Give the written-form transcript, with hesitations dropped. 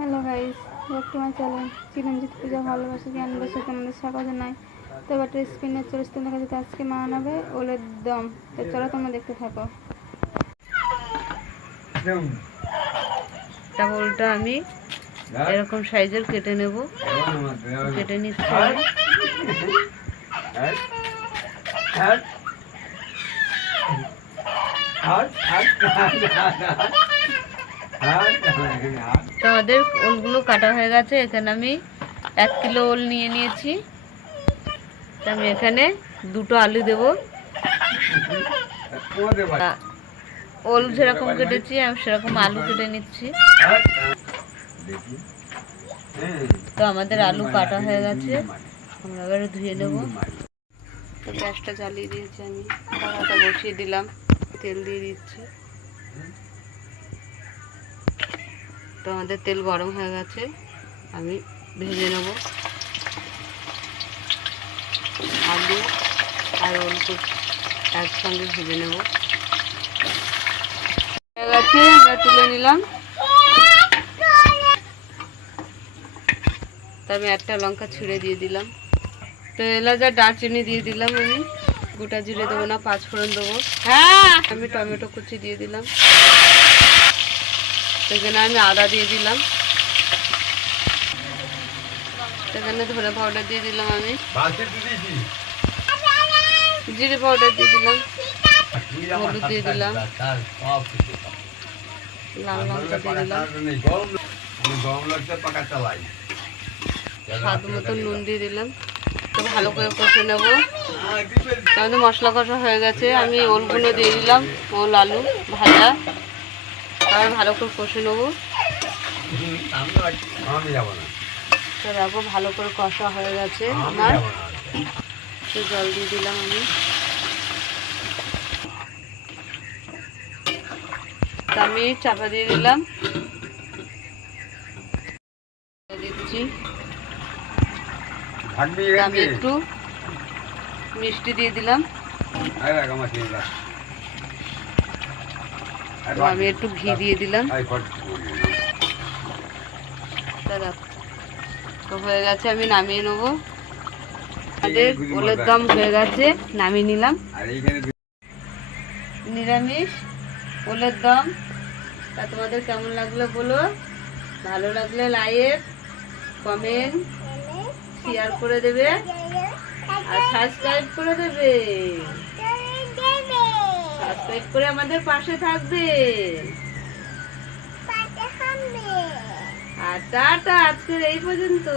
Hello guys, back to my channel Chiranjit পূজা ভালোবাসা জ্ঞানবাসা তোমাদের স্বাগত জানাই। তো এবার স্ক্রিনে চল্লিশ দিন দেখা যেতে আজকে মা আনাবে ওলের দম। তো চলো তোমরা দেখতে থাকো। ওলটা আমি এরকম সাইজের কেটে নেব, কেটে নিচ্ছি আমি। তো আমাদের ওলগুলো কাটা হয়ে গেছে। এখানে আমি 1 কিলো ওল নিয়ে নিয়েছি। তো আমি এখানে 2টো আলু দেব। ওল যেরকম কেটেছি আমি সেরকম আলু কেটে নিচ্ছি। তো আমাদের আলু কাটা হয়ে গেছে, আমরা এবারে ধুয়ে নেব। তো গ্যাসটা জ্বালিয়ে দিয়েছি, আমি কড়াটা বসিয়ে দিলাম, তেল দিয়ে দিচ্ছি। তো আমাদের তেল গরম হয়ে গেছে, আমি ভেজে নেব আলু আর ওলটা একসঙ্গে ভেজে নেব। হয়ে গেছে, আমরা তুলে নিলাম। তো আমি একটা লঙ্কা ছিঁড়ে দিয়ে দিলাম। তো এলাচ আর দারচিনি দিয়ে দিলাম। আমি গোটা জিরে দেবো না, 5 ফোড়ন দেবো। হ্যাঁ, আমি টমেটো কুচি দিয়ে দিলাম। এখানে আমি আদা দিয়ে দিলাম। এখানে ধনে পাউডার দিয়ে দিলাম, আমি জিরে পাউডার দিয়ে দিলাম, হলুদ দিয়ে দিলাম, লাল লঙ্কা দিয়ে দিলাম, স্বাদ মতো নুন দিয়ে দিলাম। তো ভালো করে কষে নেব। আমাদের মশলা কষা হয়ে গেছে, আমি ওলগুলো দিয়ে দিলাম, ওল আলু ভাজা। আর ভালো করে কষে নেবো। তো দেখো ভালো করে কষা হয়ে গেছে আমার। তো জল দিয়ে দিলাম আমি। তো আমি চাপা দিয়ে দিলাম, দিচ্ছি। আমি একটু মিষ্টি দিয়ে দিলাম, আমি একটু ঘি দিয়ে দিলাম। তো হয়ে গেছে, আমি নামিয়ে নেবো। আমাদের ওলের দম হয়ে গেছে, নামিয়ে নিলাম। নিরামিষ ওলের দম। তা তোমাদের কেমন লাগলো বলো। ভালো লাগলে লাইক, কমেন্ট, শেয়ার করে দেবে আর সাবস্ক্রাইব করে দেবে। সাবস্ক্রাইব করে আমাদের পাশে থাকবে। আর টাটা, আজকের এই পর্যন্ত।